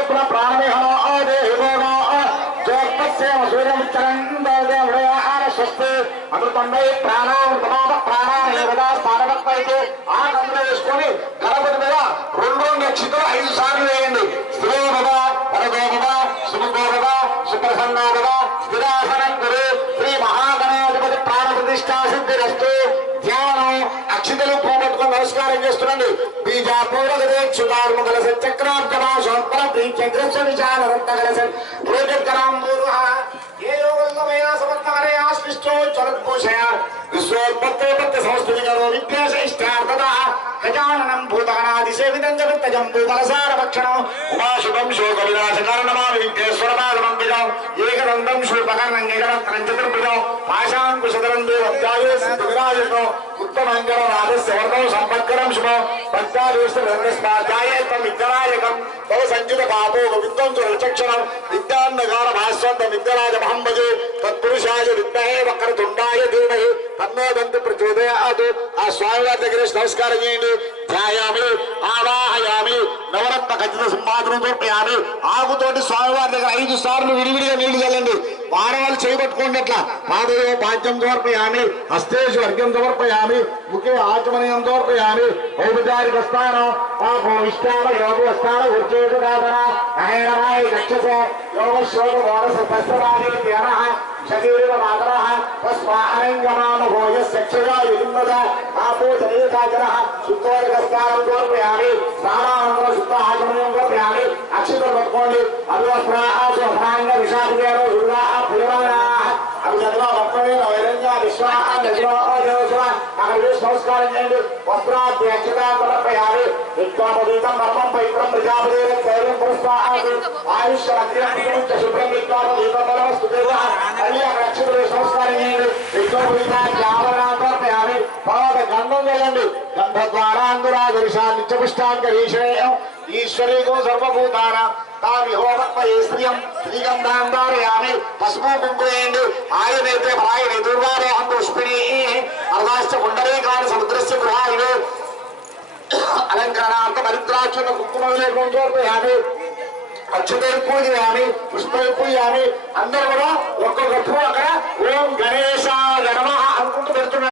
శుక్ర ప్రాణమిహనో దేహిభోగో జోక్తస్యేమ సూర్యముచ్చరందోదయముడయాన స్వస్తి అమృతంబై ప్రాణామృతమాప ప్రాణానేవదా స్థానవత్వైతే ఆ గంటలో వేసుకొని గణపతి మీద రెండు నక్షత్రాలు 5 సార్లు వేయండి. శ్రీ భవ వరదో భవ సుముఖో భవ సుప్రసన్నో భవ స్థిరాసనం గురు శ్రీ మహాగణాధిపతి ప్రాణ ప్రతిష్టా సిద్ధిరస్తు. ధ్యానం అక్షితలు పోగొట్టుకుని నమస్కారం చేస్తుండండి. బీజాపూర్వగదేక్షుదార్ముగల చక్రాబ్జమాశోత్పర ప్రీత్యగ్రస్వ విచారరత్నగలసన్ ప్రోజకరాంబూర్వ ఏ యోగంగమయా సమర్థకరే ఆశ్లిష్టో చరద్భూషయ విశ్వోత్పత్తోపత్తి సంస్థితికరో విద్యాశైష్టార్థతః గజాననం భూతగణాదిసేవితం జగత్తజంబూఫలసార భక్షణం ఉమాశుభం శోకవినాశకారణమామి విఘ్నేశ్వరపాదమం విజం ఏకదంతం శూల్పకర్ణం ఏకదంతం చతుర్భుజం పాశాంకుశధరం దేవత్యాయే సిద్ధివిరాజకం ఉత్తమంగళం రాజస్య వర్ణం సంపత్కరం శుభం పంచాదోష్టం విద్యనాయకం తవ సంచిత పాపో విద్వం విచక్షణం విద్యాన్నగార భాస్వంత విద్యరాజ మహంభజే తత్పురుషాయ విద్మహే వక్రతుండాయ ధీమహి తన్నో దంతి ప్రచోదయాత్. ఆ స్వామివారి దగ్గర నమస్కారం చేయండి. ధ్యాయామి ఆవాహయామి నవరత్న ఖచ్చిత సింహాసనం చూపయామి. ఆకుతోటి స్వామివారి దగ్గర 5 సార్లు విడివిడిగా నీళ్లు చల్లండి. వారాలు చేయబట్టుకోండి. అట్లా పాదయో పాద్యం సమర్పయామి, హస్తేషు అర్ఘ్యం సమర్పయామి, ముఖే ఆచమనీయం సమర్పయామి. ఔపచారిక స్థానం పాపో విష్టాన యోగస్థాన ఉర్చేత దాదన అహేరమాయ దక్షస యోగశ్లోక మోరసస్తరాని ధ్యాన శరీర మాతరః తస్మారంగమానభోజస్యక్షగా యులింబద ఆపో శరీరకాచరః శుద్ధోరకస్థానం సమర్పయామి. స్నానానంతరం శుద్ధ ఆచమనీయం సమర్పయామి. అక్షితలు పట్టుకోండి. అభివస్త్రాంగ విషాదేనో దుర్గా నమస్కారం చేయండి. వస్త్రాధ్యక్షతాపయామి. విద్వాపదీతం పరమం పవిత్రం ప్రజాపదేవ శైలం పురస్కారాలు ఆయుష్ శుభ్రం విద్వాపదీతం పరమస్తు మళ్ళీ అక్కడ అక్షతులు నమస్కారం చేయండి. విద్వాపదీతాన్ని తర్వాత గంధం చేయండి. గంధ ద్వారా అందురాజరిషా నిత్యపుష్టాంగరీషేయం ఈశ్వరీకం సర్వభూతానాం తామిహోపత్మయే శ్రియం శ్రీగంధాంధారయామి. పసుపు కుంకుమేయండి. ఆయనైతే ప్రాయణ దుర్వారోహం పుష్పిణీ అర్ధాశ్చ పుండరీకాని సముద్రస్య గృహాలు అలంకరణార్థ పరిద్రాక్షణ కుంకుమయామి. అక్షతలు పూజయామి, పుష్పలు పూజయామి. అందరూ కూడా ఒక్కొక్క పువ్వు అక్కడ ఓం గణేశాయ నమః అనుకుంటూ పెడుతున్నారు.